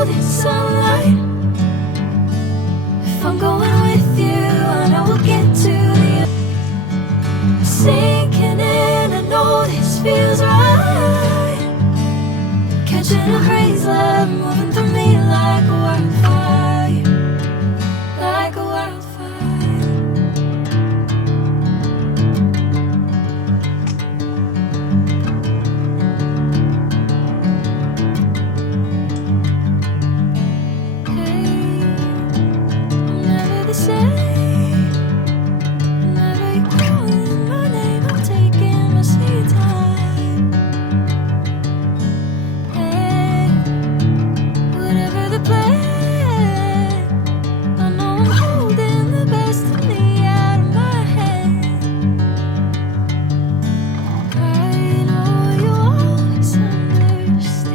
golden sunlight. If I'm going with you, I know we'll get to the end. Sinking in, I know this feels right. Catching a crazy love moving through me like a wildfire, like a wildfire. Hey, I'm never the same. Whenever you're calling my name, I'm taking my sweet time. Hey, whatever the plan, I know I'm holding the best of me out of my hand. I know you always understand.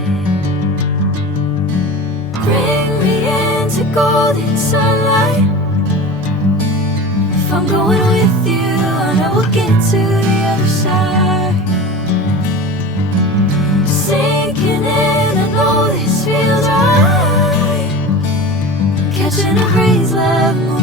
Bring me into golden sunlight. If I'm going with you, I know we'll get to the other side. Sinking in, I know this feels right. Catching a crazy love.